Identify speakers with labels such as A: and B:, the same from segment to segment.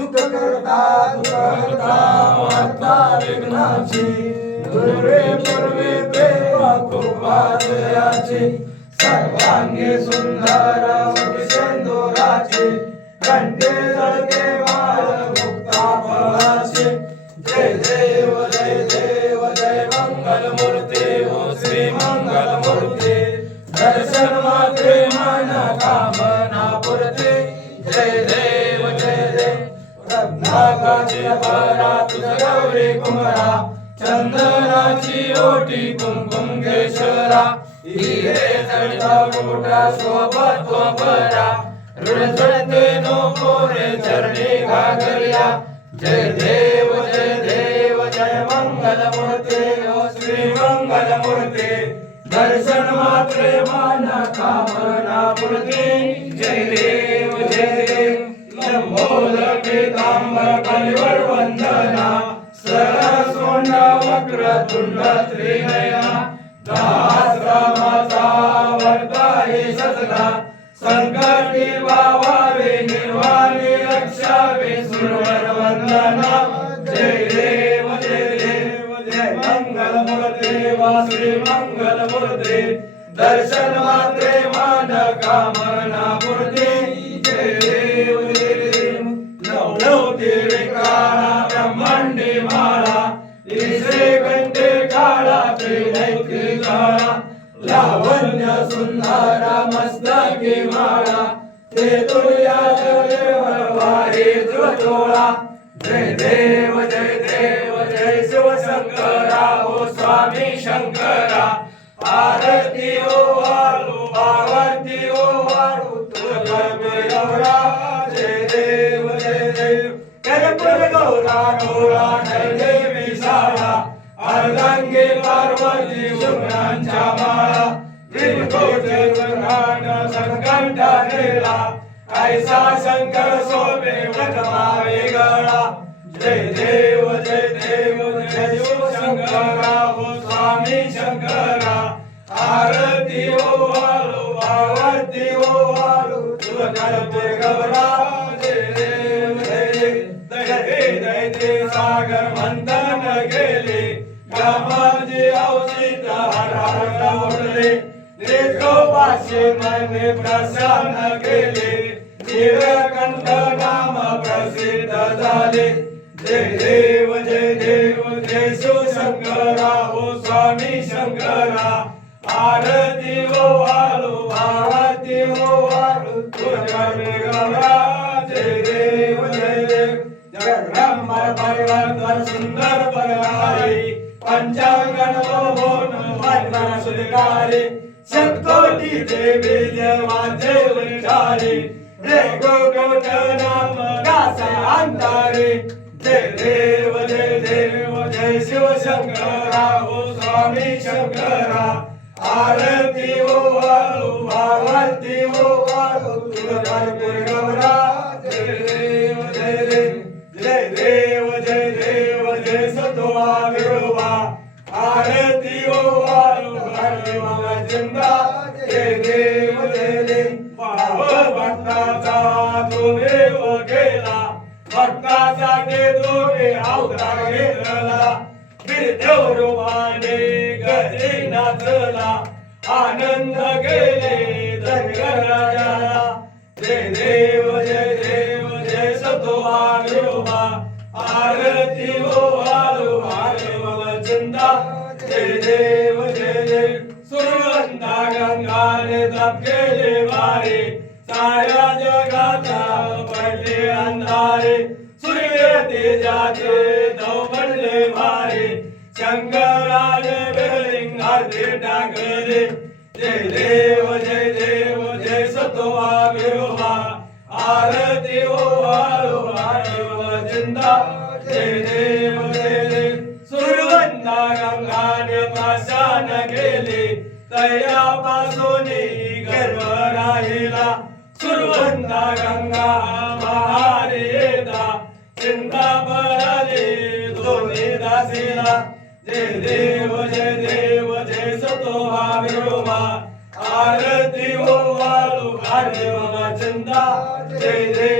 A: सुख करता दुख करता वार्ता विघ्नाची पूर्वे पूर्वे प्रेम कृपा दयाची सर्वांगी सुंदर सेंदुराचे कंठे जळके माळ मुक्ता फळाचे जय देव जय देव जय मंगल मूर्ती ओ श्री मंगल मूर्ती दर्शन मात्रे मन कामना पुरते जय देव देव रत्नाकाची भरा कुमरा चंदनाची ओटी कुमकुम केशरा. हिरे चढता मोठा सोबत कोपरा ऋणजळते नो पोरे चरणी घागरिया. जय देव जय देव जय मंगल मूर्ते ओ श्री मंगल मूर्ते दर्शन मात्रे माना कामना पूर्ती. जय देव जय देव. कलिवर वंदना सरळ वक्र तुंड त्रिनयना सजना संकटी वावावे निर्वाणी रक्षावे सुरवर वंदना जय देव जय देव जय मंगल मूर्ती वा श्री मंगल मूर्ती दर्शन मात्रे मान कामना मूर्ती शाळा लावण्य सुंदरा मस्तकी माळा ते तुया वारी जुळोळा जय देव जय देव जय शिवशंकरा हो स्वामी शंकरा. आरती ओ वाळू पार्वती ओ वाळू तुला जय देव जय देव. गौरा गौरा जय अर्धांगी पार्वती शुभ्रांच्या माळा त्रिकोटी ब्रह्मांड संकंठा नेला ऐसा शंकर सोपे वटमावे गळा. जय देव जय देव जय शंकरा हो स्वामी शंकरा. आरती हो असे मन प्रसन्न केले. निरकंठ नाम प्रसिद्ध झाले. जय देव जय देव जय शिवशंकरा हो स्वामी शंकरा. आरती हो आलो आरती हो आलो. तुझ्या गौरा जय देव जय देव. जगदंबर परिवर्तन सुंदर परहारी पंचांगण हो, हो वंदन सुधारी शतकोटी देवी देवाचे विचारी रे गोगोट नाम गासा अंतारे जय देव जय देव जय शिव शंकरा ओ स्वामी शंकरा. आरती हो ओ वाळू आरती ओ वाळू तुझ बिरदेव रूपाने गजे नाचला आनंद गेले धनगर राजाला जय देव जय देव जय सतो विरोबा आरती हो आलो हरे बाबा जय देव जय देव. सुरवंता गंगाने तप केले वारे. साऱ्या जगाचा पडले अंधारे. सूर्य तेजाचे दव पडले भारे शंकराने बेलिंगाचे टाकले जय देव जय देव जय सतो विरोबा आरती ओ वाळू हरे जिंदा. जय देव जय देव. सुरवंता गंगाने पाषाण गेले तयापासून गर्भ राहिला. सुरवंदा गंगा जय देव जय देव जय सतो हा आरती हो वाळू हरे चिंता जय देव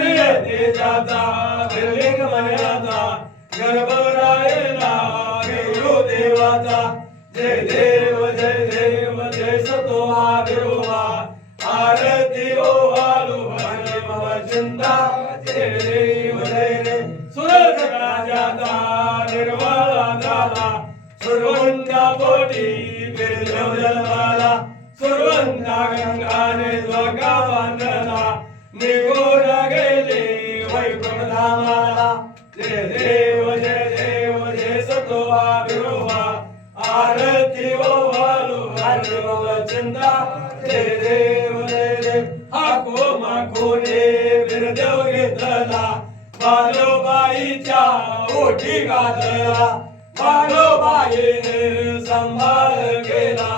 A: सूर्य तेजाचा निर्लिंग मनाचा गर्भ राहिला देवाचा. जय देव जय देव जय आरती ओ आलू चिंता. जय देव जय देव. सुरज राजाचा निर्वाळा झाला सुरवंता पोटी बिरदेव जन्माला. सुरवंता गंगाने जोगा बांधला. निघून गेले वैकुंठ धामाला जय देव जय देव जय सतोबा बिरोबा आरती ओ वालू हनुम चिंता जय देव जय देव हाको माकोने बिरदेव घेतला बालोबाईच्या ओठी घातला बालोबाईने सांभाळ केला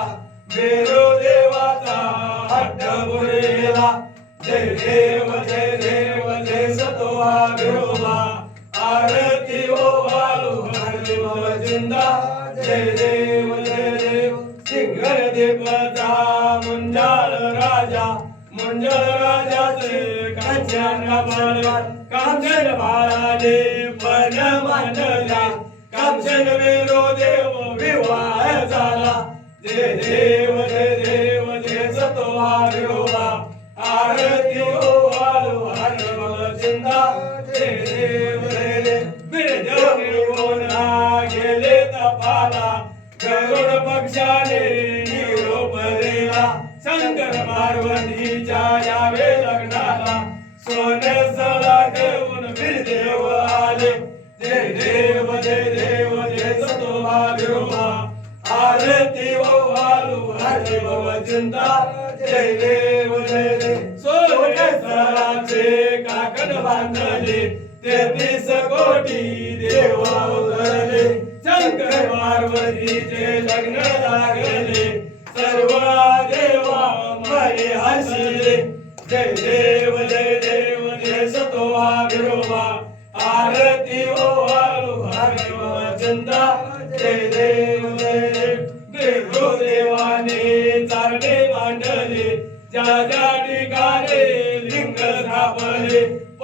A: बेरो देवाचा हट्ट बुरेला जय देव जय देव जय सतोबा बिरोबा आरती ओ वालू हरिम जिंदा. जय देव जय देव सिंगर देवता मुंजाळ राजा. मुंजाळ राजाचे कांचन बलवान. कांचन बाळाने पण मांडला. कांचन वेरो देव विवाह झाला. जय देव जय देव जय सतोबा बिरोबा आरती ओ वालू हरे भव चिंता जय देव। तेहतीस कोटी देवा उतरले शंकर पार्वतीचे लग्न लागले सर्व देवा मारे हसले. जय देव जय देव जय सतो बिरोबा आरती ओ वालू हरे चंदा. जय देव जय देव देवाने चारणे मांडले ज्या ज्या ठिकाणी लिंग स्थापले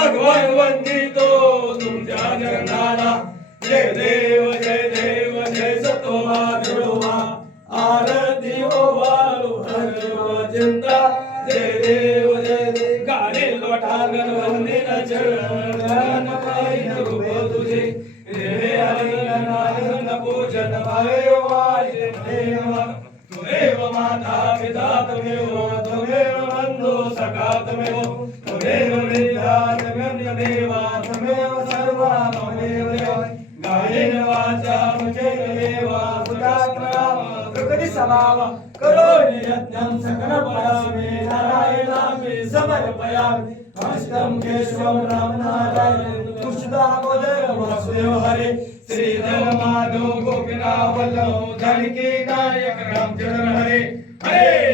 A: भगवान वंदितो तुमच्या जगनाला जय देव जय देव जय सतोबा बिरोबा आरती ओ वालू हर चिंता विद्या देवा सर्वा देव गायेन वाचा देवा प्रकृति करोमि यज्ञं नारायणामि समर्पयामि अष्टम केशवं रामनारायण वासुदेव हरे श्रीधर माधव गोपीनाथ वल्लभ जानकी नायक रामचंद्र हरे हरे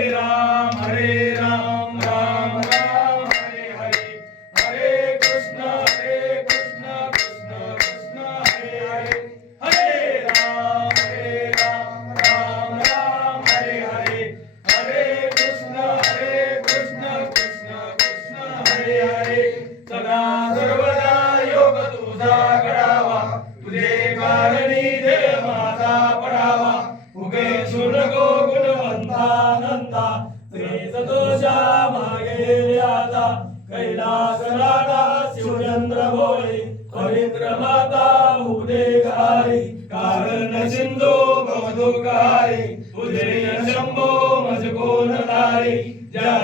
A: उदे गाय कारण सिंधो मधो गाय उदय शंभो मजको नारी ज्या